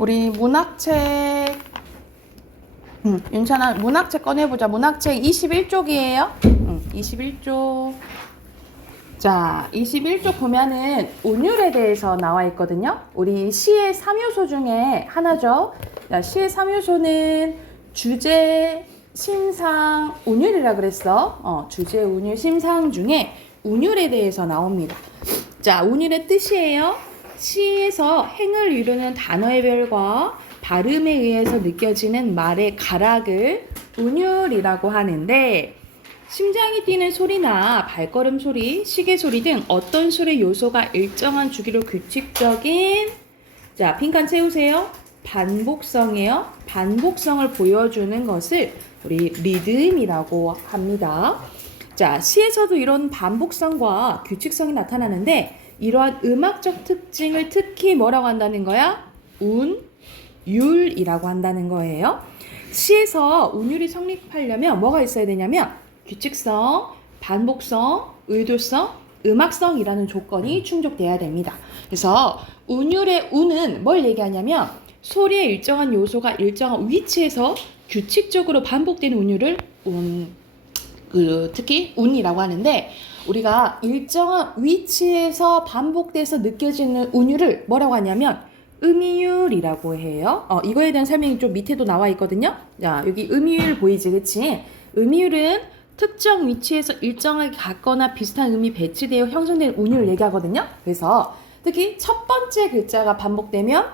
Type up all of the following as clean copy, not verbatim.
우리 문학책, 윤찬아, 문학책 꺼내보자. 문학책 21쪽이에요. 21쪽. 자, 21쪽 보면은 운율에 대해서 나와 있거든요. 우리 시의 3요소 중에 하나죠. 자, 시의 3요소는 주제, 심상, 운율이라 그랬어. 주제, 운율, 심상 중에 운율에 대해서 나옵니다. 자, 운율의 뜻이에요. 시에서 행을 이루는 단어의 별과 발음에 의해서 느껴지는 말의 가락을 운율이라고 하는데, 심장이 뛰는 소리나 발걸음 소리, 시계 소리 등 어떤 소리의 요소가 일정한 주기로 규칙적인, 자, 빈칸 채우세요. 반복성이에요. 반복성을 보여주는 것을 우리 리듬이라고 합니다. 자, 시에서도 이런 반복성과 규칙성이 나타나는데, 이러한 음악적 특징을 특히 뭐라고 한다는 거야? 운율이라고 한다는 거예요. 시에서 운율이 성립하려면 뭐가 있어야 되냐면 규칙성, 반복성, 의도성, 음악성이라는 조건이 충족돼야 됩니다. 그래서 운율의 운은 뭘 얘기하냐면 소리의 일정한 요소가 일정한 위치에서 규칙적으로 반복되는 운율을 특히 운이라고 하는데, 우리가 일정한 위치에서 반복돼서 느껴지는 운율을 뭐라고 하냐면 음이율이라고 해요. 이거에 대한 설명이 좀 밑에도 나와 있거든요. 자, 여기 음이율 보이지, 그치? 음이율은 특정 위치에서 일정하게 같거나 비슷한 음이 배치되어 형성된 운율을 얘기하거든요. 그래서 특히 첫 번째 글자가 반복되면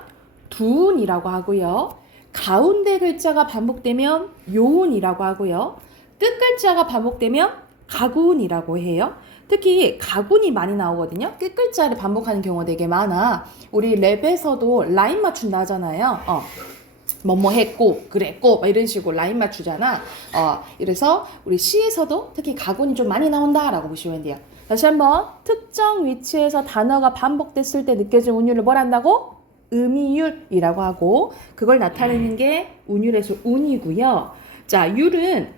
두운이라고 하고요. 가운데 글자가 반복되면 요운이라고 하고요. 끝 글자가 반복되면 가군이라고 해요. 특히 가군이 많이 나오거든요. 끝 글자를 반복하는 경우가 되게 많아. 우리 랩에서도 라인 맞춘다 하잖아요. 뭐뭐 했고 그랬고 막 이런 식으로 라인 맞추잖아. 이래서 우리 시에서도 특히 가군이 좀 많이 나온다라고 보시면 돼요. 다시 한번, 특정 위치에서 단어가 반복됐을 때 느껴지는 운율을 뭘 한다고? 음이율이라고 하고, 그걸 나타내는 게 운율에서 운이고요. 자, 율은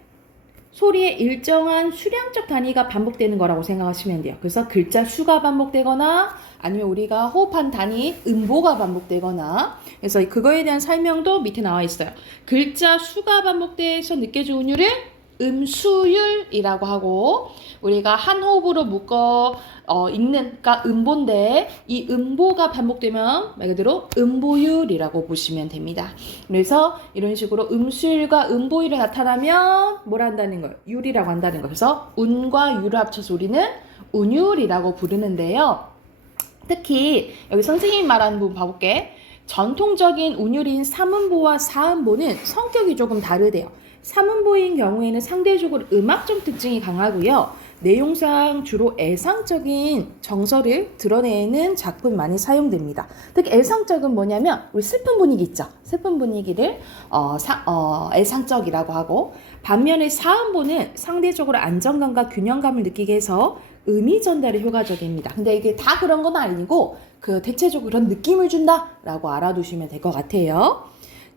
소리의 일정한 수량적 단위가 반복되는 거라고 생각하시면 돼요. 그래서 글자 수가 반복되거나 아니면 우리가 호흡한 단위 음보가 반복되거나, 그래서 그거에 대한 설명도 밑에 나와 있어요. 글자 수가 반복돼서 느껴지는 운율을 음수율이라고 하고, 우리가 한 호흡으로 묶어 읽는, 그러니까 음보인데 이 음보가 반복되면 말 그대로 음보율이라고 보시면 됩니다. 그래서 이런 식으로 음수율과 음보율이 나타나면 뭘 한다는 거예요? 율이라고 한다는 거예요. 그래서 운과 율을 합쳐서 우리는 운율이라고 부르는데요. 특히 여기 선생님이 말하는 부분 봐볼게. 전통적인 운율인 3음보와 4음보는 성격이 조금 다르대요. 3음보인 경우에는 상대적으로 음악적 특징이 강하고요. 내용상 주로 애상적인 정서를 드러내는 작품이 많이 사용됩니다. 특히 애상적은 뭐냐면 우리 슬픈 분위기 있죠. 슬픈 분위기를 애상적이라고 하고, 반면에 4음보는 상대적으로 안정감과 균형감을 느끼게 해서 의미 전달이 효과적입니다. 근데 이게 다 그런 건 아니고 대체적으로 그런 느낌을 준다라고 알아두시면 될 것 같아요.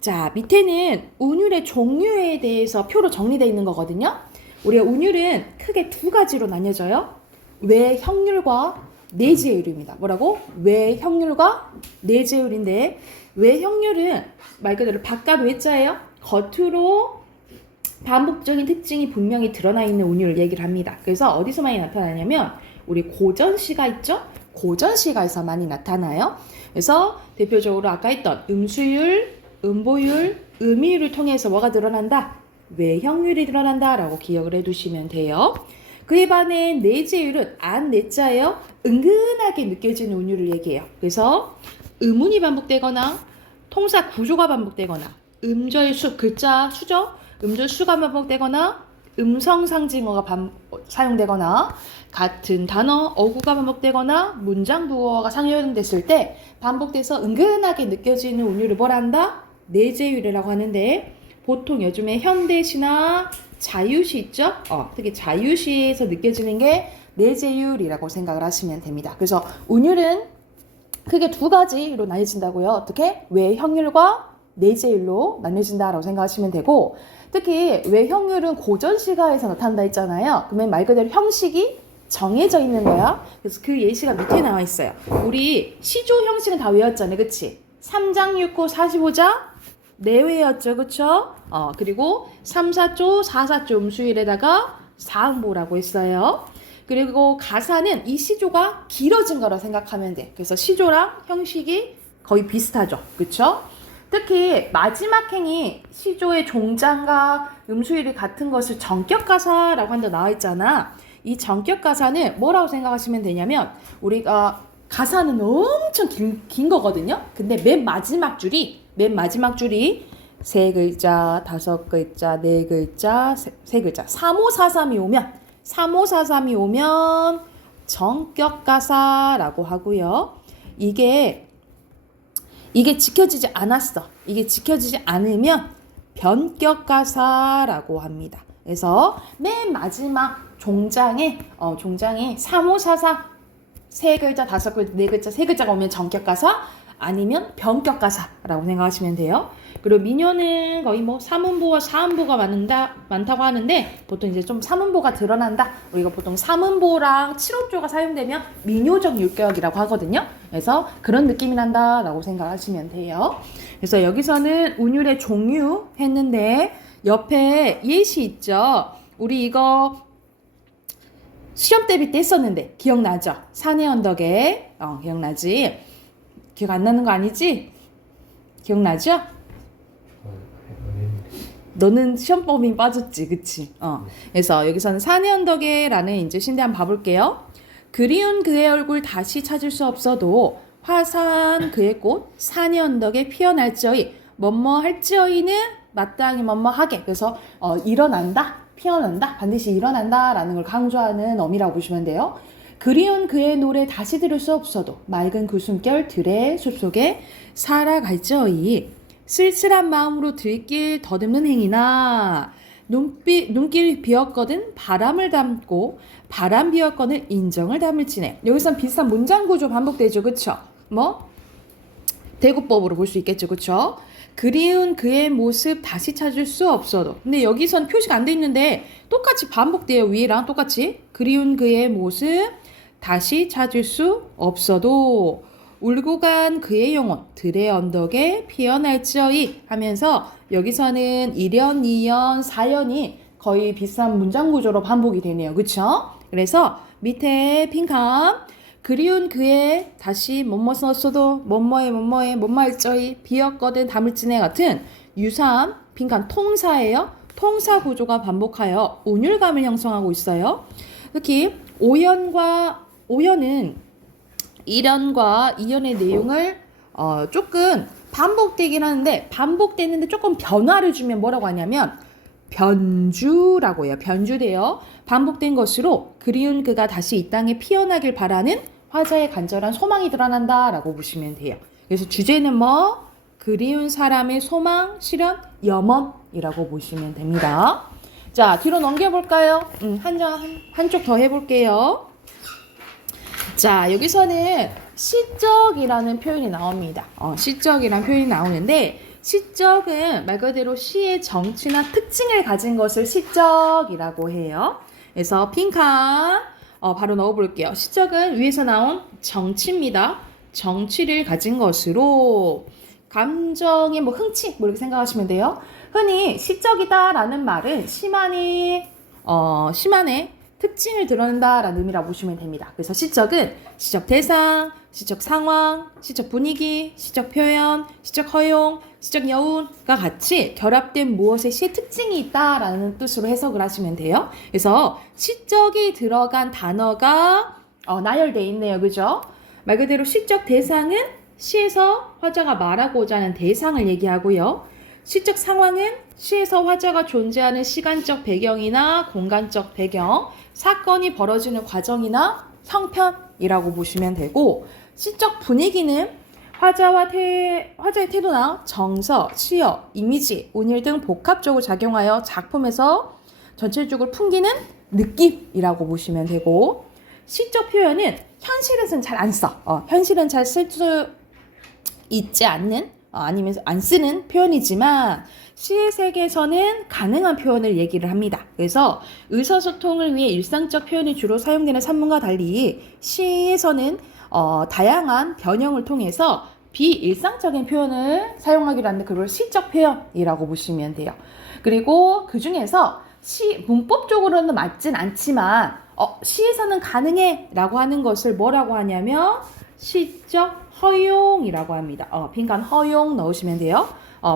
자, 밑에는 운율의 종류에 대해서 표로 정리되어 있는 거거든요. 우리가 운율은 크게 두 가지로 나뉘어져요. 외형률과 내재율입니다. 뭐라고? 외형률과 내재율인데, 외형률은 말 그대로 바깥 외자예요. 겉으로 반복적인 특징이 분명히 드러나 있는 운율을 얘기를 합니다. 그래서 어디서 많이 나타나냐면 우리 고전시가 있죠? 고전시가에서 많이 나타나요. 그래서 대표적으로 아까 했던 음수율, 음보율, 음이율을 통해서 뭐가 드러난다? 외형률이 드러난다 라고 기억을 해두시면 돼요. 그에 반해 내재율은 안 내자예요. 은근하게 느껴지는 운율을 얘기해요. 그래서 음운이 반복되거나 통사 구조가 반복되거나 음절 수, 글자 수죠? 음절 수가 반복되거나 음성 상징어가 사용되거나 같은 단어, 어구가 반복되거나 문장 부호가 사용됐을 때 반복돼서 은근하게 느껴지는 운율을 뭐라 한다? 내재율이라고 하는데, 보통 요즘에 현대시나 자유시 있죠? 특히 자유시에서 느껴지는 게 내재율이라고 생각을 하시면 됩니다. 그래서 운율은 크게 두 가지로 나뉘어진다고요. 어떻게? 외형률과 내재율로 나뉘어진다라고 생각하시면 되고, 특히 외형률은 고전시가에서 나타난다 했잖아요. 그러면 말 그대로 형식이 정해져 있는 거야. 그래서 그 예시가 밑에 나와 있어요. 우리 시조 형식은 다 외웠잖아요. 그치? 3장 6호 45자 내외였죠. 그쵸? 그리고 3, 4조, 4, 4조 음수일에다가 사음보라고 했어요. 그리고 가사는 이 시조가 길어진 거라 생각하면 돼. 그래서 시조랑 형식이 거의 비슷하죠. 그쵸? 특히 마지막 행이 시조의 종장과 음수일이 같은 것을 전격가사라고 한다 나와 있잖아. 이 전격가사는 뭐라고 생각하시면 되냐면 우리가 가사는 엄청 긴 거거든요. 근데 맨 마지막 줄이 세 글자, 다섯 글자, 네 글자, 세 글자 3543이 오면 전격가사라고 하고요. 이게 지켜지지 않았어. 이게 지켜지지 않으면 변격가사라고 합니다. 그래서 맨 마지막 종장에 3544 세 글자, 다섯 글자, 네 글자, 세 글자가 오면 전격가사 아니면 변격가사라고 생각하시면 돼요. 그리고 민요는 거의 뭐 3음보와 4음보가 많다고 하는데 보통 이제 좀 3음보가 드러난다. 우리가 보통 3음보랑 7호조가 사용되면 민요적 율격이라고 하거든요. 그래서 그런 느낌이 난다라고 생각하시면 돼요. 그래서 여기서는 운율의 종류 했는데 옆에 예시 있죠. 우리 이거 시험 대비 때 했었는데 기억나죠? 산의 언덕에 기억나지? 기억 안 나는 거 아니지? 기억나죠? 너는 시험 범위 빠졌지, 그치? 그래서 여기서는 산의 언덕에라는 이제 신대 한번 봐볼게요. 그리운 그의 얼굴 다시 찾을 수 없어도 화사한 그의 꽃 산의 언덕에 피어날지어이 뭐뭐 할지어이는 마땅히 뭐뭐 하게. 그래서 일어난다, 피어난다, 반드시 일어난다 라는 걸 강조하는 어미라고 보시면 돼요. 그리운 그의 노래 다시 들을 수 없어도 맑은 그 숨결 들의 숲속에 살아갈지어이 쓸쓸한 마음으로 들길 더듬는 행위나 눈길 비었거든 바람을 담고 바람 비었거든 인정을 담을지네. 여기선 비슷한 문장 구조 반복되죠. 그쵸? 뭐? 대구법으로 볼 수 있겠죠. 그쵸? 그리운 그의 모습 다시 찾을 수 없어도. 근데 여기선 표시가 안 돼 있는데 똑같이 반복돼요. 위에랑 똑같이. 그리운 그의 모습 다시 찾을 수 없어도 울고 간 그의 영혼 들의 언덕에 피어날지어이 하면서 여기서는 1연, 2연, 4연이 거의 비슷한 문장 구조로 반복이 되네요. 그쵸? 그래서 밑에 빈칸 그리운 그의 다시 뭐뭐 썼어도 뭐뭐에 뭐뭐할지어이 비었거든 담을지네 같은 유사한 빈칸 통사예요. 통사 구조가 반복하여 운율감을 형성하고 있어요. 특히 5연은 1연과 2연의 내용을 조금 반복되긴 하는데 반복되는데 조금 변화를 주면 뭐라고 하냐면 변주라고 해요. 변주돼요. 반복된 것으로 그리운 그가 다시 이 땅에 피어나길 바라는 화자의 간절한 소망이 드러난다라고 보시면 돼요. 그래서 주제는 뭐? 그리운 사람의 소망, 실현, 염원이라고 보시면 됩니다. 자, 뒤로 넘겨볼까요? 한쪽 더 해볼게요. 자, 여기서는 시적이라는 표현이 나옵니다. 시적이라는 표현이 나오는데 시적은 말 그대로 시의 정치나 특징을 가진 것을 시적이라고 해요. 그래서 빈칸 바로 넣어볼게요. 시적은 위에서 나온 정치입니다. 정치를 가진 것으로 감정의 뭐 흥치 뭐 이렇게 생각하시면 돼요. 흔히 시적이다라는 말은 시만의 특징을 드러낸다라는 의미라고 보시면 됩니다. 그래서 시적은 시적 대상, 시적 상황, 시적 분위기, 시적 표현, 시적 허용, 시적 여운과 같이 결합된 무엇의 시의 특징이 있다라는 뜻으로 해석을 하시면 돼요. 그래서 시적이 들어간 단어가 나열되어 있네요. 그죠? 말 그대로 시적 대상은 시에서 화자가 말하고자 하는 대상을 얘기하고요. 시적 상황은 시에서 화자가 존재하는 시간적 배경이나 공간적 배경, 사건이 벌어지는 과정이나 형편이라고 보시면 되고, 시적 분위기는 화자의 태도나 정서, 시어, 이미지, 운율 등 복합적으로 작용하여 작품에서 전체적으로 풍기는 느낌이라고 보시면 되고, 시적 표현은 현실에서는 잘 안 써. 현실은 잘 쓸 수 있지 않는 아니면 안 쓰는 표현이지만 시의 세계에서는 가능한 표현을 얘기를 합니다. 그래서 의사소통을 위해 일상적 표현이 주로 사용되는 산문과 달리 시에서는 다양한 변형을 통해서 비일상적인 표현을 사용하기로 하는데 그걸 시적 표현이라고 보시면 돼요. 그리고 그 중에서 문법적으로는 맞진 않지만 시에서는 가능해 라고 하는 것을 뭐라고 하냐면 시적 허용이라고 합니다. 빈칸 허용 넣으시면 돼요.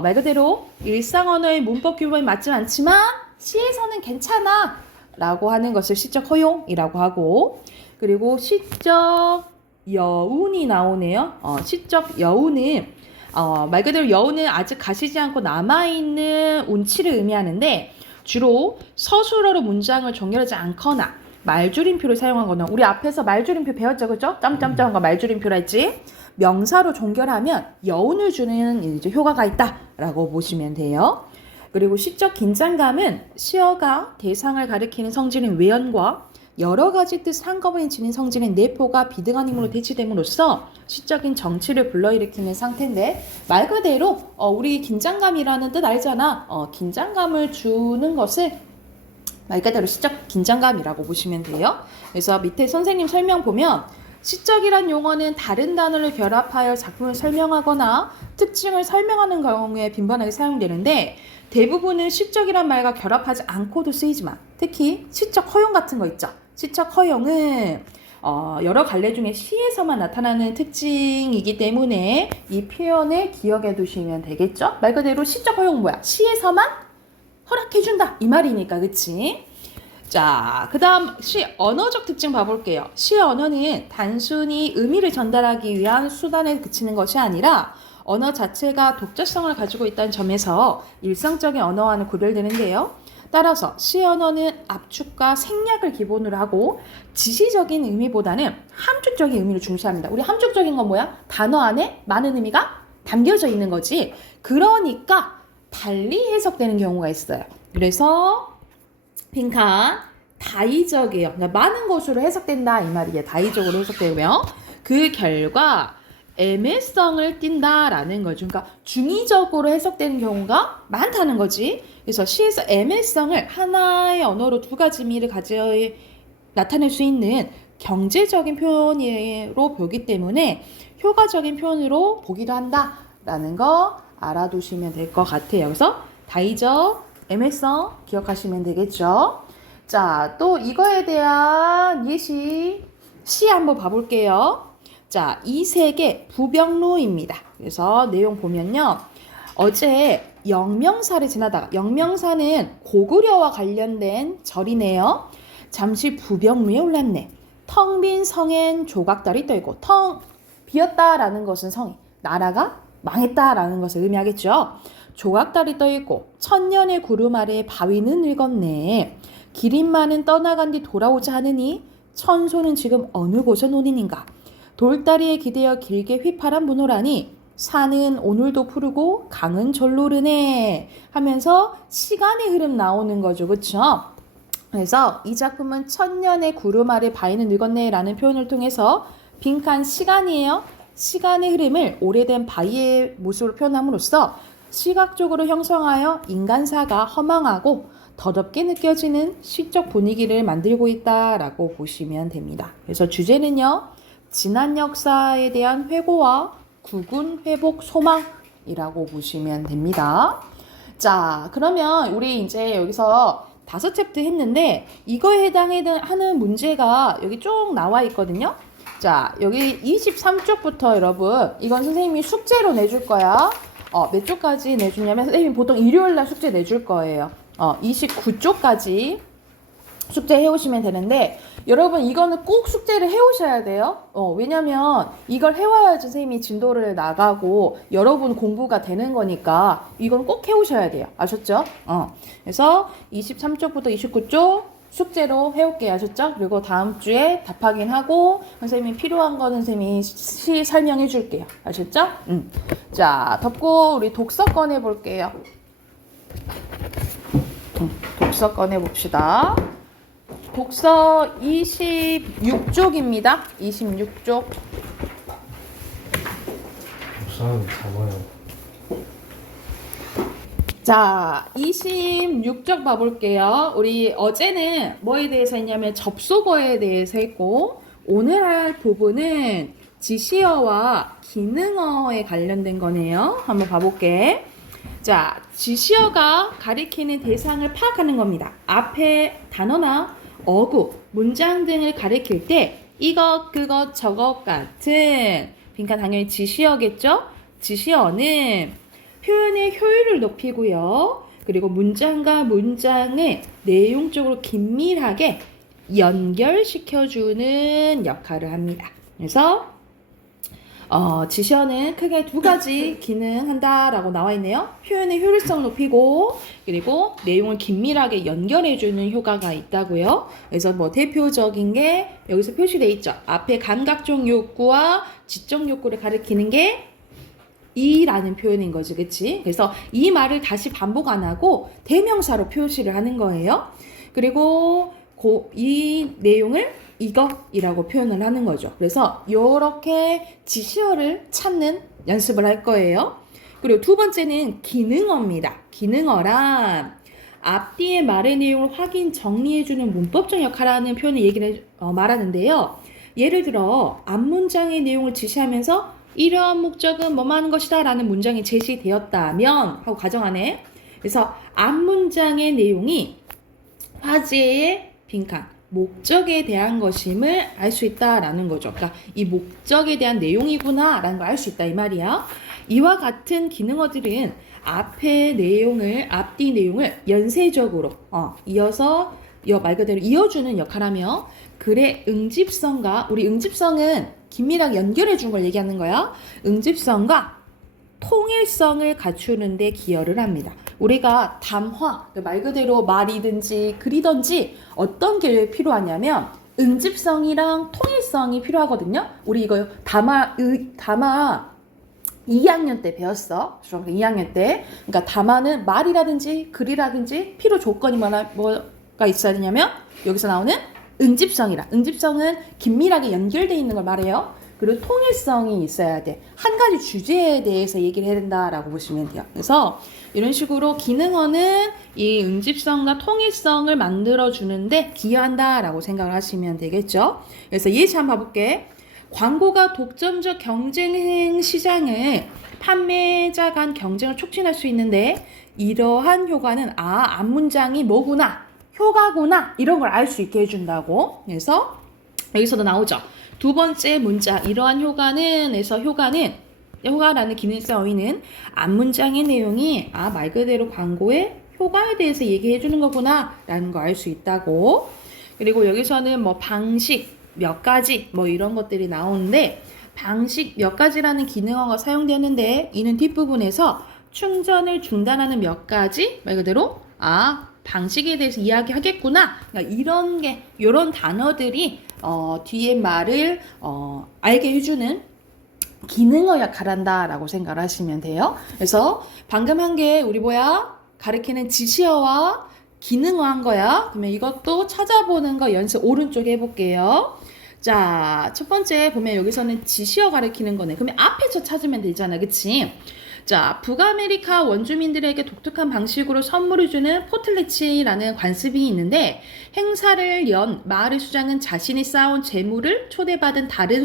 말 그대로 일상 언어의 문법 규범이 맞진 않지만 시에서는 괜찮아 라고 하는 것을 시적 허용이라고 하고, 그리고 시적 여운이 나오네요. 시적 여운은 말 그대로 여운은 아직 가시지 않고 남아있는 운치를 의미하는데 주로 서술어로 문장을 종결하지 않거나 말줄임표를 사용하거나, 우리 앞에서 말줄임표 배웠죠, 그죠? 점점점과 말줄임표라 했지. 명사로 종결하면 여운을 주는 이제 효과가 있다라고 보시면 돼요. 그리고 시적 긴장감은 시어가 대상을 가리키는 성질인 외연과 여러 가지 뜻을 한꺼번에 지닌 성질인 내포가 비등한 힘으로 대치됨으로써 시적인 정치를 불러일으키는 상태인데, 말 그대로 우리 긴장감이라는 뜻 알잖아. 긴장감을 주는 것을 말 그대로 시적 긴장감이라고 보시면 돼요. 그래서 밑에 선생님 설명 보면 시적이란 용어는 다른 단어를 결합하여 작품을 설명하거나 특징을 설명하는 경우에 빈번하게 사용되는데 대부분은 시적이란 말과 결합하지 않고도 쓰이지만 특히 시적 허용 같은 거 있죠. 시적 허용은 여러 갈래 중에 시에서만 나타나는 특징이기 때문에 이 표현을 기억해 두시면 되겠죠. 말 그대로 시적 허용은 뭐야? 시에서만 허락해준다 이 말이니까, 그치? 자, 그 다음 시 언어적 특징 봐볼게요. 시 언어는 단순히 의미를 전달하기 위한 수단에 그치는 것이 아니라 언어 자체가 독자성을 가지고 있다는 점에서 일상적인 언어와는 구별되는데요. 따라서 시 언어는 압축과 생략을 기본으로 하고 지시적인 의미보다는 함축적인 의미를 중시합니다. 우리 함축적인 건 뭐야? 단어 안에 많은 의미가 담겨져 있는 거지. 그러니까 달리 해석되는 경우가 있어요. 그래서 빈칸 다의적이에요. 그러니까 많은 것으로 해석된다 이 말이에요. 다의적으로 해석되고요. 그 결과 애매성을 띈다라는 거죠. 그러니까 중의적으로 해석되는 경우가 많다는 거지. 그래서 시에서 애매성을 하나의 언어로 두 가지 의미를 가져 나타낼 수 있는 경제적인 표현으로 보기 때문에 효과적인 표현으로 보기도 한다라는 거 알아두시면 될 것 같아요. 그래서 다의적, 애매성 기억하시면 되겠죠. 자, 또 이거에 대한 예시 시 한번 봐볼게요. 자, 이색의 부병루입니다. 그래서 내용 보면요. 어제 영명사를 지나다가, 영명사는 고구려와 관련된 절이네요. 잠시 부병루에 올랐네. 텅 빈 성엔 조각달이 떠있고, 텅 비었다라는 것은 성이, 나라가 망했다라는 것을 의미하겠죠. 조각달이 떠있고 천년의 구름 아래 바위는 늙었네. 기린마는 떠나간 뒤 돌아오지 않으니 천소는 지금 어느 곳에 논인인가. 돌다리에 기대어 길게 휘파람 부노라니 산은 오늘도 푸르고 강은 절로 흐르네 하면서 시간의 흐름 나오는 거죠. 그쵸? 그래서 이 작품은 천년의 구름 아래 바위는 늙었네 라는 표현을 통해서 빈칸 시간이에요. 시간의 흐름을 오래된 바위의 모습으로 표현함으로써 시각적으로 형성하여 인간사가 허망하고 더덥게 느껴지는 시적 분위기를 만들고 있다라고 보시면 됩니다. 그래서 주제는요, 지난 역사에 대한 회고와 국운 회복 소망이라고 보시면 됩니다. 자, 그러면 우리 이제 여기서 5챕터 했는데 이거에 해당하는 문제가 여기 쭉 나와 있거든요. 자, 여기 23쪽부터 여러분, 이건 선생님이 숙제로 내줄 거야. 몇 쪽까지 내주냐면 선생님이 보통 일요일날 숙제 내줄 거예요. 29쪽까지 숙제 해오시면 되는데 여러분 이거는 꼭 숙제를 해오셔야 돼요. 왜냐면 이걸 해와야지 선생님이 진도를 나가고 여러분 공부가 되는 거니까 이건 꼭 해오셔야 돼요. 아셨죠? 그래서 23쪽부터 29쪽 숙제로 해올게요. 아셨죠? 그리고 다음 주에 답 확인하고 선생님이 필요한 거는 선생님이 설명해 줄게요. 아셨죠? 자, 덮고 우리 독서 꺼내 볼게요. 독서 꺼내 봅시다. 독서 26쪽입니다. 26쪽. 독서는 작아요. 자, 26쪽 봐볼게요. 우리 어제는 뭐에 대해서 했냐면 접속어에 대해서 했고 오늘 할 부분은 지시어와 기능어에 관련된 거네요. 한번 봐볼게. 자, 지시어가 가리키는 대상을 파악하는 겁니다. 앞에 단어나 어구, 문장 등을 가리킬 때 이것, 그것, 저것 같은 그러니까 당연히 지시어겠죠? 지시어는 표현의 효율을 높이고요. 그리고 문장과 문장을 내용적으로 긴밀하게 연결시켜주는 역할을 합니다. 그래서 지시어는 크게 두 가지 기능한다라고 나와 있네요. 표현의 효율성을 높이고 그리고 내용을 긴밀하게 연결해주는 효과가 있다고요. 그래서 뭐 대표적인 게 여기서 표시되어 있죠. 앞에 감각적 욕구와 지적 욕구를 가리키는 게 이라는 표현인 거지, 그치? 그래서 이 말을 다시 반복 안 하고 대명사로 표시를 하는 거예요. 그리고 이 내용을 이것이라고 표현을 하는 거죠. 그래서 이렇게 지시어를 찾는 연습을 할 거예요. 그리고 두 번째는 기능어입니다. 기능어란 앞뒤의 말의 내용을 확인, 정리해주는 문법적 역할하는 표현을 말하는데요. 예를 들어 앞문장의 내용을 지시하면서 이러한 목적은 뭐뭐 하는 것이다 라는 문장이 제시되었다면 하고 가정하네. 그래서 앞문장의 내용이 화제의 빈칸 목적에 대한 것임을 알 수 있다라는 거죠. 그러니까 이 목적에 대한 내용이구나 라는 걸 알 수 있다 이 말이야. 이와 같은 기능어들은 앞뒤 내용을 연쇄적으로 이어서 말 그대로 이어주는 역할하며 글의 응집성과 우리 응집성은 긴밀하게 연결해 준 걸 얘기하는 거야. 응집성과 통일성을 갖추는 데 기여를 합니다. 우리가 담화, 말 그대로 말이든지 글이든지 어떤 게 필요하냐면 응집성이랑 통일성이 필요하거든요. 우리 이거 담화 2학년 때 배웠어. 중학교 2학년 때. 그러니까 담화는 말이라든지 글이라든지 필요 조건이 뭐가 있어야 되냐면 여기서 나오는 응집성이라. 응집성은 긴밀하게 연결되어 있는 걸 말해요. 그리고 통일성이 있어야 돼. 한 가지 주제에 대해서 얘기를 해야 된다라고 보시면 돼요. 그래서 이런 식으로 기능어는 이 응집성과 통일성을 만들어주는데 기여한다라고 생각을 하시면 되겠죠. 그래서 예시 한번 봐볼게. 광고가 독점적 경쟁 시장을 판매자 간 경쟁을 촉진할 수 있는데 이러한 효과는 앞문장이 뭐구나, 효과구나 이런 걸 알 수 있게 해준다고. 그래서 여기서도 나오죠. 두 번째 문장 이러한 효과라는 기능성 어휘는 앞문장의 내용이 말 그대로 광고의 효과에 대해서 얘기해 주는 거구나 라는 거 알 수 있다고. 그리고 여기서는 뭐 방식 몇 가지 뭐 이런 것들이 나오는데 방식 몇 가지라는 기능어가 사용되었는데 이는 뒷부분에서 충전을 중단하는 몇 가지 말 그대로 방식에 대해서 이야기하겠구나. 그러니까 이런 단어들이 뒤에 말을 알게 해주는 기능어 역할을 한다라고 생각을 하시면 돼요. 그래서 방금 한 게 우리 가리키는 지시어와 기능어 한 거야. 그러면 이것도 찾아보는 거 연습 오른쪽에 해볼게요. 자, 첫 번째 보면 여기서는 지시어 가리키는 거네. 그러면 앞에서 찾으면 되잖아, 그치? 자, 북아메리카 원주민들에게 독특한 방식으로 선물을 주는 포틀리치라는 관습이 있는데 행사를 연 마을의 수장은 자신이 쌓아온 재물을 초대받은 다른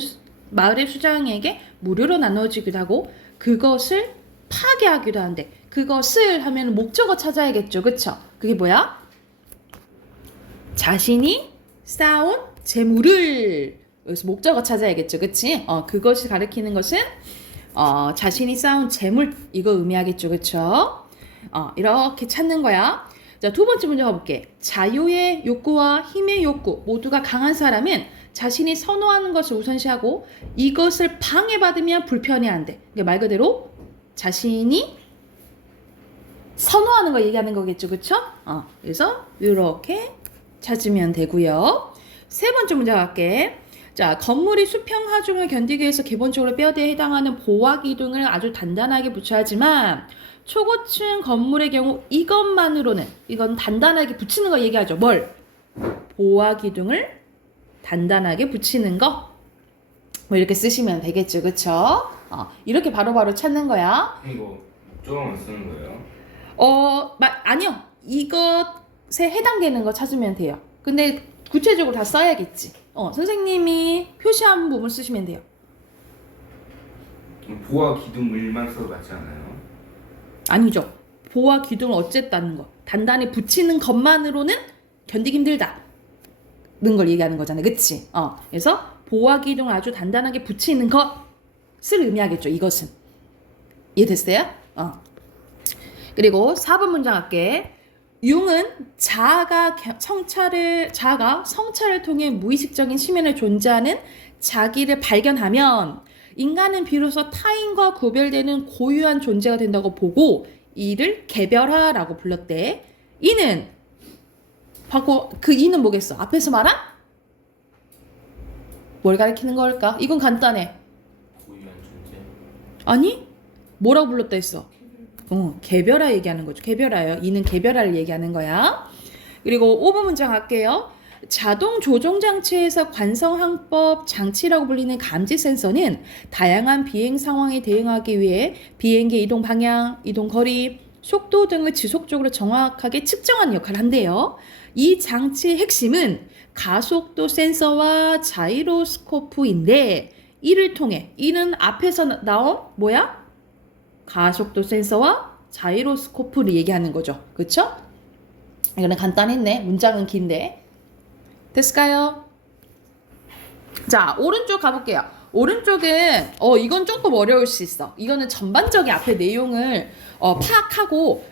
마을의 수장에게 무료로 나눠주기도 하고 그것을 파괴하기도 하는데 그것을 하면 목적어 찾아야겠죠, 그쵸? 그게 뭐야? 자신이 쌓아온 재물을 여기서 목적어 찾아야겠죠, 그치? 그것이 가리키는 것은 자신이 쌓은 재물 이거 의미하겠죠, 그쵸? 이렇게 찾는 거야. 자, 두 번째 문제 가볼게. 자유의 욕구와 힘의 욕구 모두가 강한 사람은 자신이 선호하는 것을 우선시하고 이것을 방해받으면 불편해한대. 그러니까 말 그대로 자신이 선호하는 거 얘기하는 거겠죠, 그쵸? 그래서 이렇게 찾으면 되고요. 세 번째 문제 갈게. 자, 건물이 수평 하중을 견디기 위해서 기본적으로 뼈대에 해당하는 보화 기둥을 아주 단단하게 붙여야 하지만 초고층 건물의 경우 이건 단단하게 붙이는 거 얘기하죠. 뭘? 보화 기둥을 단단하게 붙이는 거. 뭐 이렇게 쓰시면 되겠죠, 그쵸? 이렇게 바로바로 찾는 거야. 이거 목적어만 쓰는 거예요? 아니요. 이것에 해당되는 거 찾으면 돼요. 근데 구체적으로 다 써야겠지. 선생님이 표시한 부분 쓰시면 돼요. 보아 기둥을만 써도 맞지 않아요? 아니죠. 보와 기둥을 어쨌다는 거. 단단히 붙이는 것만으로는 견디기 힘들다. 는 걸 얘기하는 거잖아요. 그치? 그래서 보와 기둥을 아주 단단하게 붙이는 것을 의미하겠죠. 이것은. 이해됐어요? 그리고 4번 문장 할게. 융은 자아가 성찰을 통해 무의식적인 심연에 존재하는 자기를 발견하면 인간은 비로소 타인과 구별되는 고유한 존재가 된다고 보고 이를 개별화라고 불렀대. 이는 바고 그 이는 뭐겠어? 앞에서 말한 뭘 가리키는 걸까? 이건 간단해. 고유한 존재. 아니? 뭐라고 불렀다 했어? 개별화 얘기하는 거죠. 개별화요. 이는 개별화를 얘기하는 거야. 그리고 5번 문장 할게요. 자동 조종 장치에서 관성항법 장치라고 불리는 감지 센서는 다양한 비행 상황에 대응하기 위해 비행기의 이동 방향, 이동 거리, 속도 등을 지속적으로 정확하게 측정하는 역할을 한대요. 이 장치의 핵심은 가속도 센서와 자이로스코프인데 이를 통해 이는 앞에서 나온 뭐야? 가속도 센서와 자이로스코프를 얘기하는 거죠. 그쵸? 이거는 간단했네. 문장은 긴데. 됐을까요? 자, 오른쪽 가볼게요. 오른쪽은 이건 조금 어려울 수 있어. 이거는 전반적인 앞에 내용을 파악하고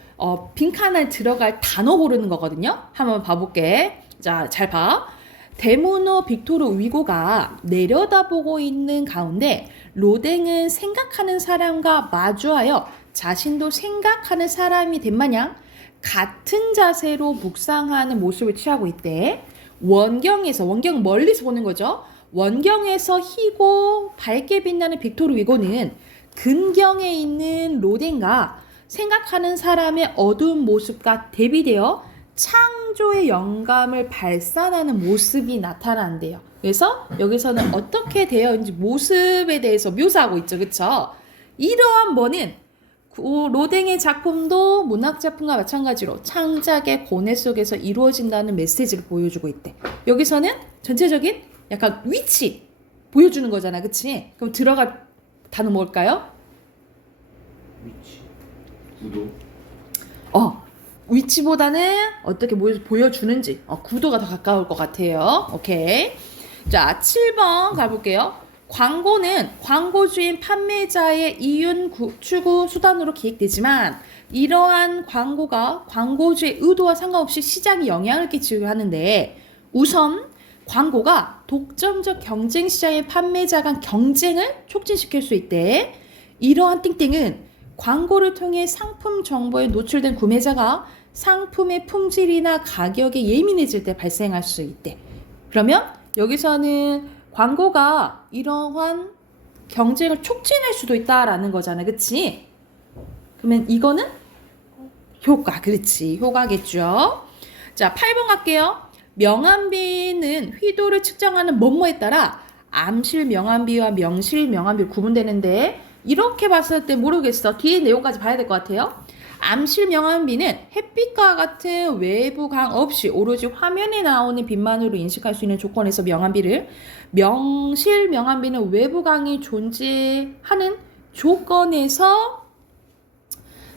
빈칸에 들어갈 단어 고르는 거거든요. 한번 봐볼게. 자, 잘 봐. 데모노 빅토르 위고가 내려다보고 있는 가운데 로댕은 생각하는 사람과 마주하여 자신도 생각하는 사람이 된 마냥 같은 자세로 묵상하는 모습을 취하고 있대. 원경 멀리서 보는 거죠. 원경에서 희고 밝게 빛나는 빅토르 위고는 근경에 있는 로댕과 생각하는 사람의 어두운 모습과 대비되어 창조의 영감을 발산하는 모습이 나타난대요. 그래서 여기서는 어떻게 되어 있는지 모습에 대해서 묘사하고 있죠. 그쵸? 이러한 뭐는 로댕의 작품도 문학 작품과 마찬가지로 창작의 고뇌 속에서 이루어진다는 메시지를 보여주고 있대. 여기서는 전체적인 약간 위치 보여주는 거잖아. 그치? 그럼 들어갈 단어 뭘까요? 위치. 구도. 위치보다는 어떻게 보여주는지 구도가 더 가까울 것 같아요. 오케이. 자, 7번 가볼게요. 광고는 광고주인 판매자의 이윤 추구 수단으로 기획되지만 이러한 광고가 광고주의 의도와 상관없이 시장에 영향을 끼치기도 하는데 우선 광고가 독점적 경쟁 시장의 판매자 간 경쟁을 촉진시킬 수 있대. 이러한 띵띵은 광고를 통해 상품 정보에 노출된 구매자가 상품의 품질이나 가격에 예민해질 때 발생할 수 있대. 그러면 여기서는 광고가 이러한 경쟁을 촉진할 수도 있다라는 거잖아. 그치? 그러면 이거는 효과. 그렇지. 효과겠죠. 자, 8번 갈게요. 명암비는 휘도를 측정하는 뭐뭐에 따라 암실 명암비와 명실 명암비로 구분되는데 이렇게 봤을 때 모르겠어. 뒤에 내용까지 봐야 될 것 같아요. 암실 명암비는 햇빛과 같은 외부 강 없이 오로지 화면에 나오는 빛만으로 인식할 수 있는 조건에서 명암비를, 명실 명암비는 외부 강이 존재하는 조건에서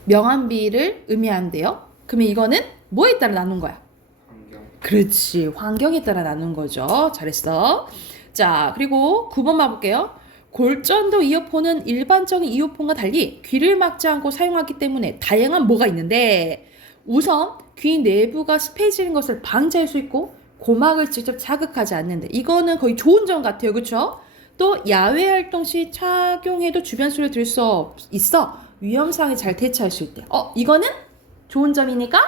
명암비를 의미한대요. 그러면 이거는 뭐에 따라 나눈 거야? 환경. 그렇지. 환경에 따라 나눈 거죠. 잘했어. 자, 그리고 9번 봐볼게요. 골전도 이어폰은 일반적인 이어폰과 달리 귀를 막지 않고 사용하기 때문에 다양한 뭐가 있는데 우선 귀 내부가 습해지는 것을 방지할 수 있고 고막을 직접 자극하지 않는데 이거는 거의 좋은 점 같아요. 그렇죠? 또 야외 활동 시 착용해도 주변 소리를 들을 수 있어 위험상에 잘 대처할 수 있대. 이거는 좋은 점이니까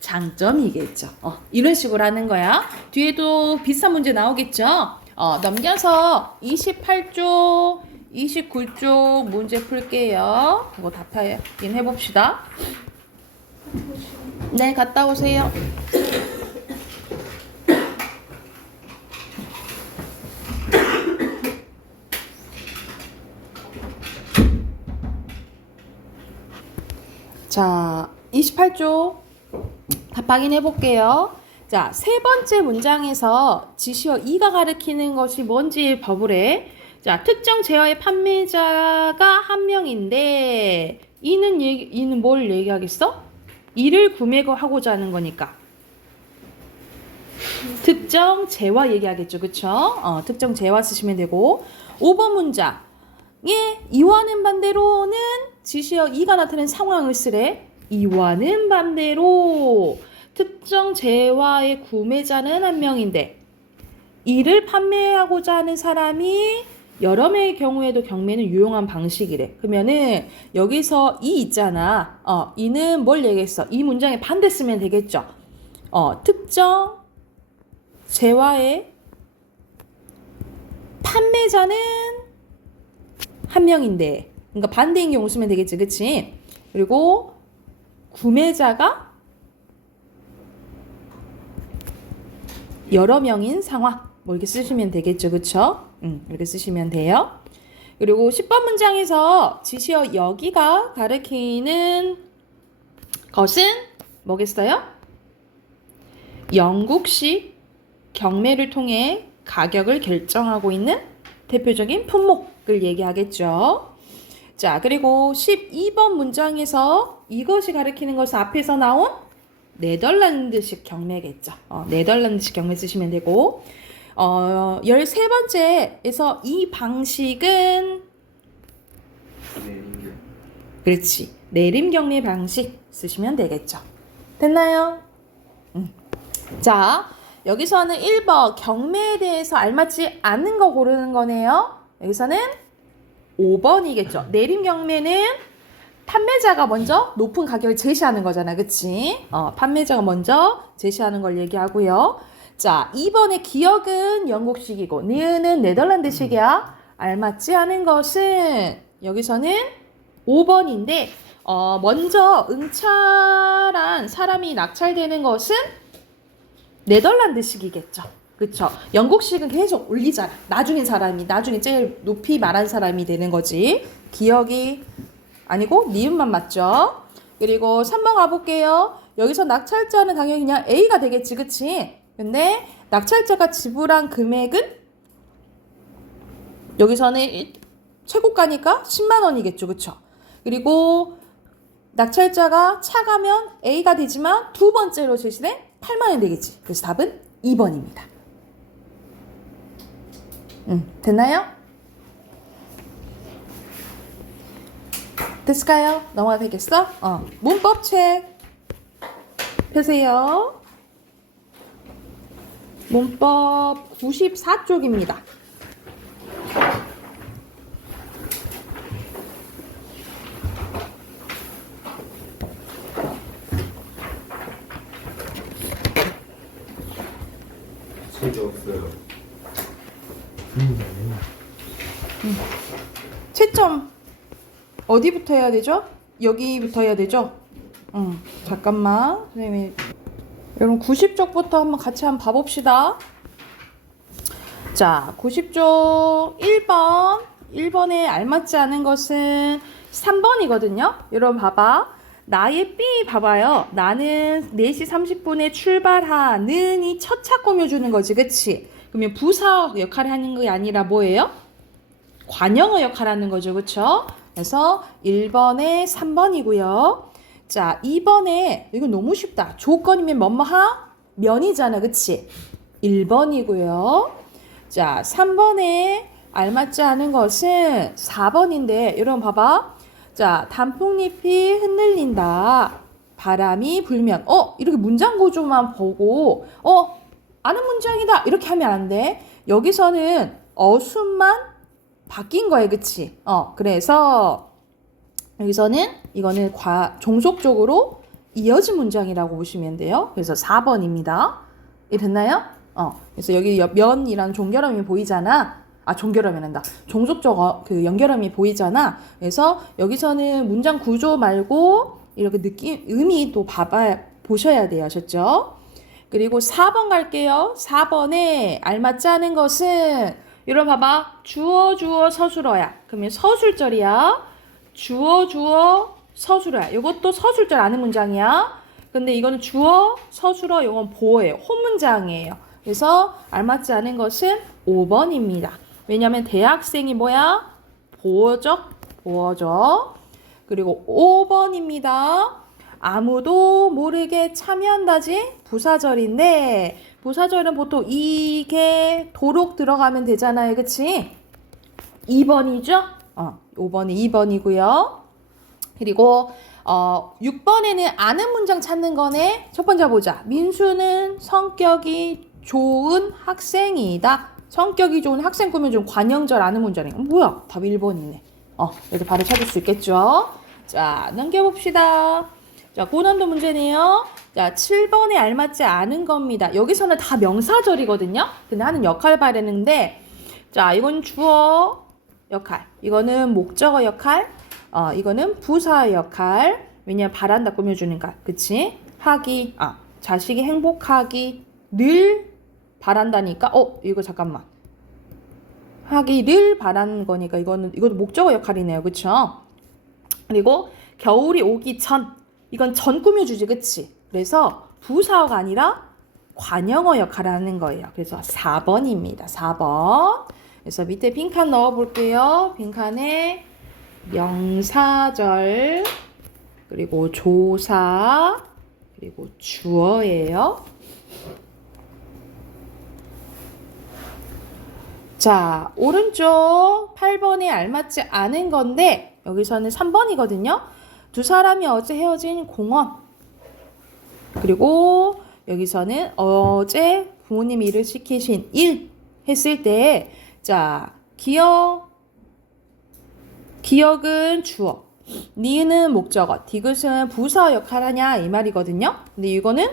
장점이겠죠. 이런 식으로 하는 거야. 뒤에도 비슷한 문제 나오겠죠? 넘겨서 28쪽, 29쪽 문제 풀게요. 이거 답하긴 해봅시다. 네, 갔다 오세요. 자, 28쪽 답 확인해 볼게요. 자, 세 번째 문장에서 지시어 이가 가리키는 것이 뭔지 봐보래. 자, 특정 재화의 판매자가 한 명인데 이는 뭘 얘기하겠어? 이를 구매하고자 하는 거니까 특정 재화 얘기하겠죠. 그쵸? 특정 재화 쓰시면 되고 5번 문장에 이와는 반대로는 지시어 이가 나타낸 상황을 쓰래. 이와는 반대로 특정 재화의 구매자는 한 명인데 이를 판매하고자 하는 사람이 여러 명의 경우에도 경매는 유용한 방식이래. 그러면은 여기서 이 있잖아. 이는 뭘 얘기했어? 이 문장에 반대 쓰면 되겠죠. 특정 재화의 판매자는 한 명인데, 그러니까 반대인 경우 쓰면 되겠지, 그치? 그리고 구매자가 여러 명인 상황, 뭐 이렇게 쓰시면 되겠죠, 그쵸? 이렇게 쓰시면 돼요. 그리고 10번 문장에서 지시어 여기가 가리키는 것은 뭐겠어요? 영국식 경매를 통해 가격을 결정하고 있는 대표적인 품목을 얘기하겠죠. 자, 그리고 12번 문장에서 이것이 가리키는 것은 앞에서 나온 네덜란드식 경매겠죠. 네덜란드식 경매 쓰시면 되고 13번째에서 이 방식은 내림경. 그렇지. 내림 경매 방식 쓰시면 되겠죠. 됐나요? 자, 여기서는 1번 경매에 대해서 알맞지 않는 거 고르는 거네요. 여기서는 5번이겠죠. 내림 경매는 판매자가 먼저 높은 가격을 제시하는 거잖아. 그치? 판매자가 먼저 제시하는 걸 얘기하고요. 자, 2번의 기억은 영국식이고 니은은 네덜란드식이야. 알맞지 않은 것은 여기서는 5번인데 먼저 응찰한 사람이 낙찰되는 것은 네덜란드식이겠죠. 그쵸? 영국식은 계속 올리잖아. 나중에 제일 높이 말한 사람이 되는 거지. 기억이 아니고 니은만 맞죠? 그리고 3번 가볼게요. 여기서 낙찰자는 당연히 그냥 A가 되겠지, 그치? 근데 낙찰자가 지불한 금액은 여기서는 최고가니까 10만 원이겠죠, 그쵸? 그리고 낙찰자가 차가면 A가 되지만 두 번째로 제시된 8만 원 되겠지. 그래서 답은 2번입니다. 됐나요? 됐을까요? 넘어가도 되겠어? 문법 책 펴세요. 문법 94쪽입니다. 책이 없어요. 채점 어디부터 해야 되죠? 여기부터 해야 되죠? 잠깐만. 선생님이 여러분 90쪽부터 한번 같이 한번 봐봅시다. 자, 90쪽 1번에 알맞지 않은 것은 3번이거든요. 여러분 봐봐. 나의 B 봐봐요. 나는 4시 30분에 출발하는 이 첫차 꾸며주는 거지. 그치? 그러면 부사 역할을 하는 게 아니라 뭐예요? 관형어 역할을 하는 거죠. 그쵸? 그래서 1번에 3번이고요. 자, 2번에 이건 너무 쉽다. 조건이면 뭐뭐하? 면이잖아. 그치? 1번이고요. 자, 3번에 알맞지 않은 것은 4번인데 여러분 봐봐. 자, 단풍잎이 흔들린다. 바람이 불면 이렇게 문장 구조만 보고 아는 문장이다. 이렇게 하면 안 돼. 여기서는 어순만 바뀐 거예요. 그치? 그래서 여기서는 이거는 종속적으로 이어진 문장이라고 보시면 돼요. 그래서 4번입니다. 됐나요? 그래서 여기 면이란 종결음이 보이잖아. 종결음이 난다. 종속적 그 연결음이 보이잖아. 그래서 여기서는 문장 구조 말고 이렇게 의미 또 보셔야 돼요. 아셨죠? 그리고 4번 갈게요. 4번에 알맞지 않은 것은 여러분 봐봐. 주어 서술어야. 그러면 서술절이야. 주어 서술어야. 이것도 서술절 아는 문장이야. 근데 이거는 주어 서술어 이건 보어예요. 혼 문장이에요. 그래서 알맞지 않은 것은 5번입니다. 왜냐면 대학생이 뭐야? 보어죠. 그리고 5번입니다. 아무도 모르게 참여한다지? 부사절인데 부사절은 보통 이게 도록 들어가면 되잖아요. 그치? 2번이죠? 5번이 2번이고요. 그리고 6번에는 아는 문장 찾는 거네. 첫 번째 보자. 민수는 성격이 좋은 학생이다. 성격이 좋은 학생 꾸면 좀 관형절 아는 문장이네. 뭐야? 답 1번이네. 이렇게 바로 찾을 수 있겠죠? 자, 넘겨봅시다. 자, 고난도 문제네요. 자, 7번에 알맞지 않은 겁니다. 여기서는 다 명사절이거든요. 근데 하는 역할 바르는데, 자, 이건 주어 역할. 이거는 목적어 역할. 이거는 부사 역할. 왜냐면 바란다 꾸며주니까. 그치? 자식이 행복하기를 바란다니까. 이거 잠깐만. 하기를 바라는 거니까 이것도 목적어 역할이네요. 그쵸? 그리고 겨울이 오기 전. 이건 전 꾸며주지. 그치? 그래서 부사어가 아니라 관형어 역할을 하는 거예요. 그래서 4번입니다. 4번. 그래서 밑에 빈칸 넣어볼게요. 빈칸에 명사절, 그리고 조사, 그리고 주어예요. 자, 오른쪽 8번에 알맞지 않은 건데 여기서는 3번이거든요. 두 사람이 어제 헤어진 공원. 그리고 여기서는 어제 부모님이 일을 시키신 일 했을 때, 자, 기억은 주어, 니은은 목적어, 디귿은 부사 역할하냐 이 말이거든요. 근데 이거는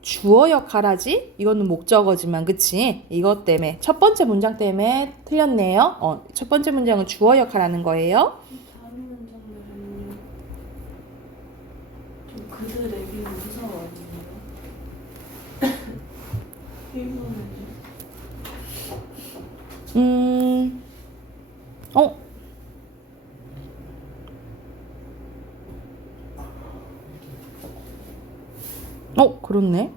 주어 역할하지? 이거는 목적어지만, 그치? 이것 때문에 첫 번째 문장 때문에 틀렸네요. 첫 번째 문장은 주어 역할하는 거예요. 다른 문장들은 좀 그들에게 무서워 아니에요? 일본은요? 그렇네.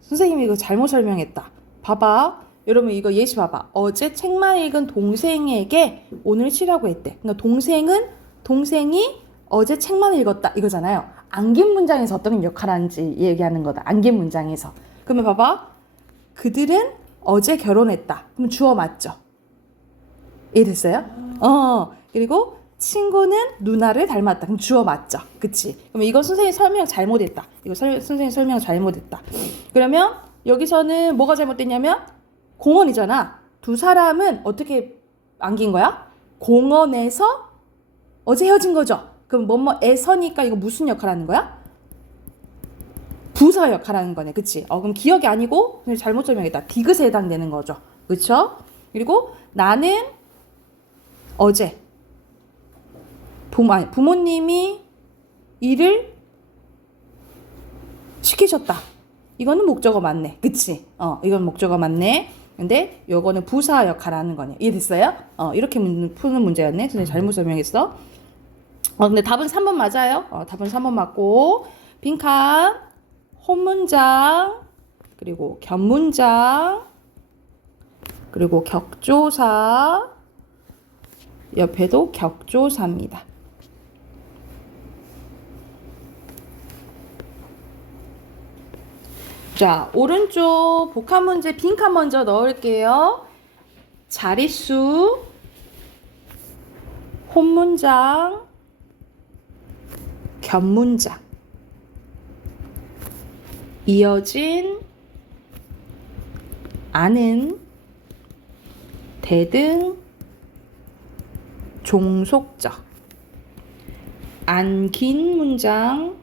선생님이 이거 잘못 설명했다. 봐봐. 여러분 이거 예시 봐봐. 어제 책만 읽은 동생에게 오늘 쉬라고 했대. 그러니까 동생이 어제 책만 읽었다 이거잖아요. 안긴 문장에서 어떤 역할을 하는지 얘기하는 거다. 안긴 문장에서. 그러면 봐봐. 그들은 어제 결혼했다. 그럼 주어 맞죠? 이해됐어요? 그리고 친구는 누나를 닮았다. 그럼 주어 맞죠? 그치? 그러면 이거 선생님 설명 잘못했다. 선생님 설명 잘못했다. 그러면 여기서는 뭐가 잘못됐냐면 공원이잖아. 두 사람은 어떻게 안긴 거야? 공원에서 어제 헤어진 거죠? 그럼 뭐뭐에서니까 이거 무슨 역할 하는 거야? 부사 역할 하는 거네. 그치? 그럼 기억이 아니고 잘못 설명했다. 디귿에 해당되는 거죠. 그쵸? 그리고 나는 어제 부모님이 일을 시키셨다. 이거는 목적어 맞네. 그치? 이건 목적어 맞네. 근데 요거는 부사 역할 하는 거네. 이해됐어요? 이렇게 푸는 문제였네. 선생님 잘못 설명했어. 근데 답은 3번 맞아요. 답은 3번 맞고, 빈칸, 혼문장, 그리고 견문장, 그리고 격조사, 옆에도 격조사입니다. 자, 오른쪽 복합 문제 빈칸 먼저 넣을게요. 자릿수, 혼문장, 견문장, 이어진, 아는, 대등, 종속적, 안긴 문장,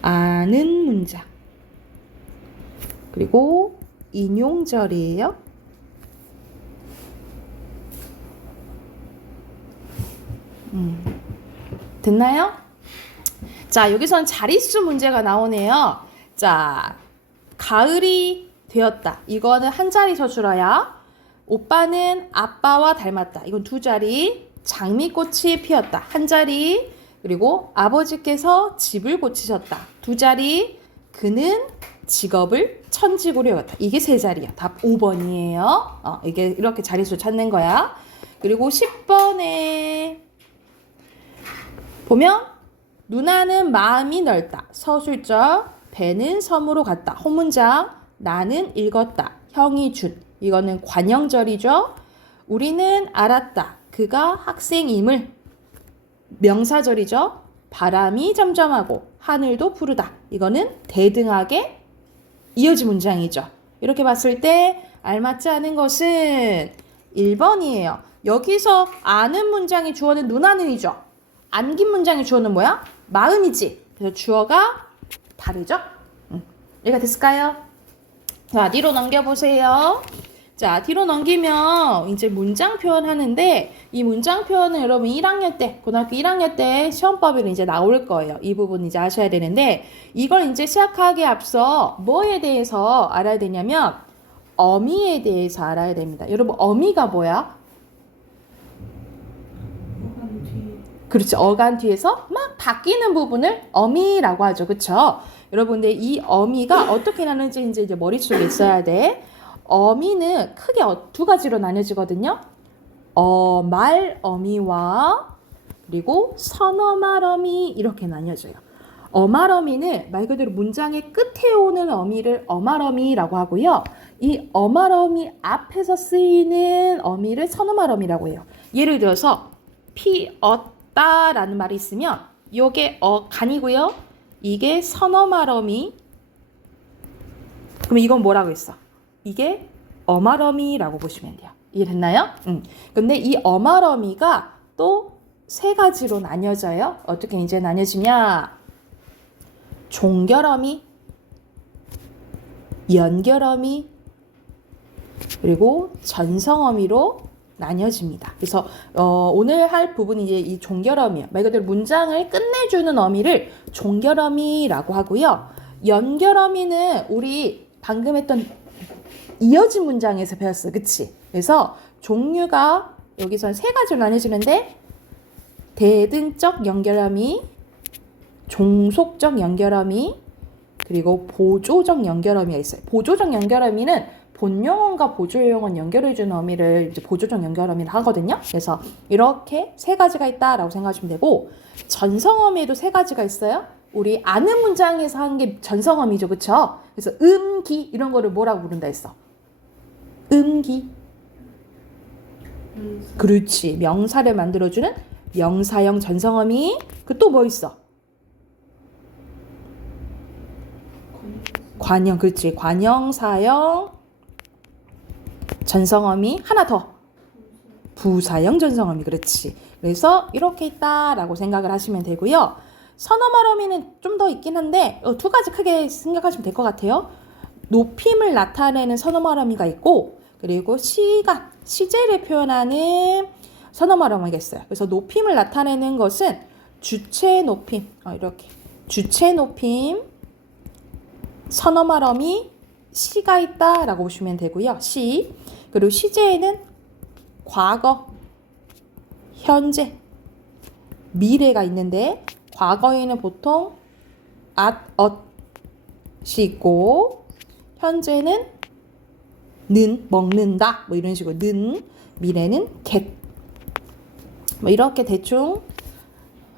아는 문장, 그리고 인용절이에요. 됐나요? 자, 여기선 자릿수 문제가 나오네요. 자, 가을이 되었다. 이거는 한 자리 서술어야. 오빠는 아빠와 닮았다. 이건 두 자리. 장미꽃이 피었다. 한 자리. 그리고 아버지께서 집을 고치셨다. 두 자리. 그는 직업을 천직으로 여겼다. 이게 세 자리야. 답 5번이에요. 이게 이렇게 자릿수 찾는 거야. 그리고 10번에 보면 누나는 마음이 넓다. 서술적. 배는 섬으로 갔다. 홈문장. 나는 읽었다. 형이 준. 이거는 관형절이죠. 우리는 알았다. 그가 학생임을. 명사절이죠. 바람이 잠잠하고 하늘도 푸르다. 이거는 대등하게 이어진 문장이죠. 이렇게 봤을 때 알맞지 않은 것은 1번이에요. 여기서 아는 문장의 주어는 누나는이죠. 안긴 문장의 주어는 뭐야? 마음이지. 그래서 주어가 다르죠? 이해가 됐을까요? 자, 뒤로 넘겨보세요. 자, 뒤로 넘기면 이제 문장 표현하는데 이 문장 표현은 여러분 1학년 때, 고등학교 1학년 때 시험법에는 이제 나올 거예요. 이 부분 이제 아셔야 되는데 이걸 이제 시작하기에 앞서 뭐에 대해서 알아야 되냐면 어미에 대해서 알아야 됩니다. 여러분 어미가 뭐야? 어간 뒤에. 그렇죠. 어간 뒤에서 막 바뀌는 부분을 어미라고 하죠. 그렇죠? 여러분 근데 이 어미가 어떻게 나는지 이제 머릿속에 있어야 돼. 어미는 크게 두 가지로 나뉘어지거든요. 말어미와 그리고 선어말어미 이렇게 나뉘어져요. 어말어미는 말 그대로 문장의 끝에 오는 어미를 어말어미라고 하고요. 이 어말어미 앞에서 쓰이는 어미를 선어말어미라고 해요. 예를 들어서 피었다라는 말이 있으면 요게 간이고요. 이게 선어말어미. 그럼 이건 뭐라고 했어? 이게 어말어미라고 보시면 돼요. 이해됐나요? 근데 이 어말어미가 또 세 가지로 나뉘어져요. 어떻게 이제 나뉘어지냐? 종결어미, 연결어미, 그리고 전성어미로 나뉘어집니다. 그래서 오늘 할 부분이 이제 이 종결어미예요. 말 그대로 문장을 끝내주는 어미를 종결어미라고 하고요. 연결어미는 우리 방금 했던 이어진 문장에서 배웠어. 그치? 그래서 종류가 여기서 세 가지로 나뉘어지는데 대등적 연결어미, 종속적 연결어미, 그리고 보조적 연결어미가 있어요. 보조적 연결어미는 본용어과 보조용어 연결해주는 어미를 이제 보조적 연결어미를 하거든요. 그래서 이렇게 세 가지가 있다라고 생각하시면 되고 전성어미에도 세 가지가 있어요. 우리 아는 문장에서 한 게 전성어미죠. 그쵸? 그래서 기 이런 거를 뭐라고 부른다 했어? 기. 그렇지. 명사를 만들어주는 명사형 전성어미. 그 또 뭐 있어? 관형. 그렇지. 관형사형 전성어미. 하나 더. 부사형 전성어미. 그렇지. 그래서 이렇게 있다라고 생각을 하시면 되고요. 선어말어미는 좀 더 있긴 한데 두 가지 크게 생각하시면 될 것 같아요. 높임을 나타내는 선어말어미가 있고 그리고 시간, 시제를 표현하는 선어말어미가 있어요. 그래서 높임을 나타내는 것은 주체 높임, 이렇게 주체 높임, 선어말어미, 시가 있다라고 보시면 되고요. 시. 그리고 시제에는 과거, 현재, 미래가 있는데 과거에는 보통 엇이 있고 현재는 는, 먹는다 뭐 이런 식으로 는, 미래는 get 뭐 이렇게 대충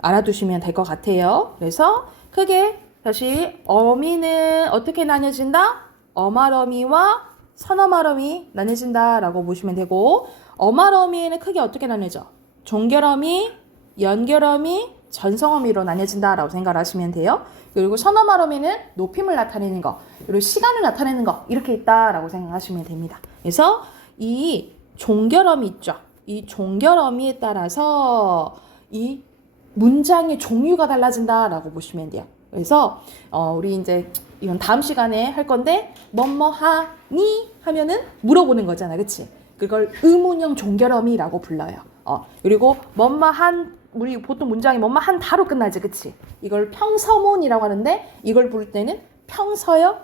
알아두시면 될 것 같아요. 그래서 크게 다시 어미는 어떻게 나뉘어진다? 어말어미와 선어말어미 나뉘어진다라고 보시면 되고 어말어미는 크게 어떻게 나뉘어져? 종결어미, 연결어미, 전성어미로 나뉘어진다라고 생각을 하시면 돼요. 그리고 선어말어미는 높임을 나타내는 거, 그리고 시간을 나타내는 거 이렇게 있다라고 생각하시면 됩니다. 그래서 이 종결어미 있죠. 이 종결어미에 따라서 이 문장의 종류가 달라진다라고 보시면 돼요. 그래서 우리 이제 이건 다음 시간에 할 건데 뭐뭐 하니 하면은 물어보는 거잖아, 그치? 그걸 의문형 종결어미라고 불러요. 그리고 뭐뭐 한 우리 보통 문장이 뭐뭐 한다로 끝나지, 그치? 이걸 평서문이라고 하는데 이걸 부를 때는 평서형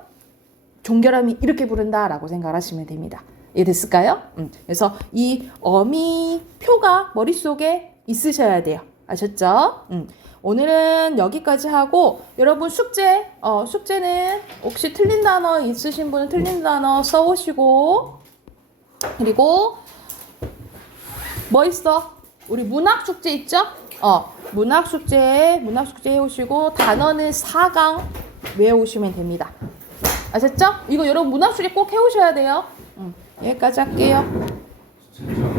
종결어미 이렇게 부른다라고 생각하시면 됩니다. 이해됐을까요? 그래서 이 어미 표가 머릿속에 있으셔야 돼요. 아셨죠? 오늘은 여기까지 하고 여러분 숙제는 혹시 틀린 단어 있으신 분은 틀린 단어 써오시고 그리고 뭐 있어? 우리 문학 숙제 있죠? 문학 숙제 해오시고 단어는 4강 외우시면 됩니다. 아셨죠? 이거 여러분 문학 숙제 꼭 해오셔야 돼요. 여기까지 할게요. 진짜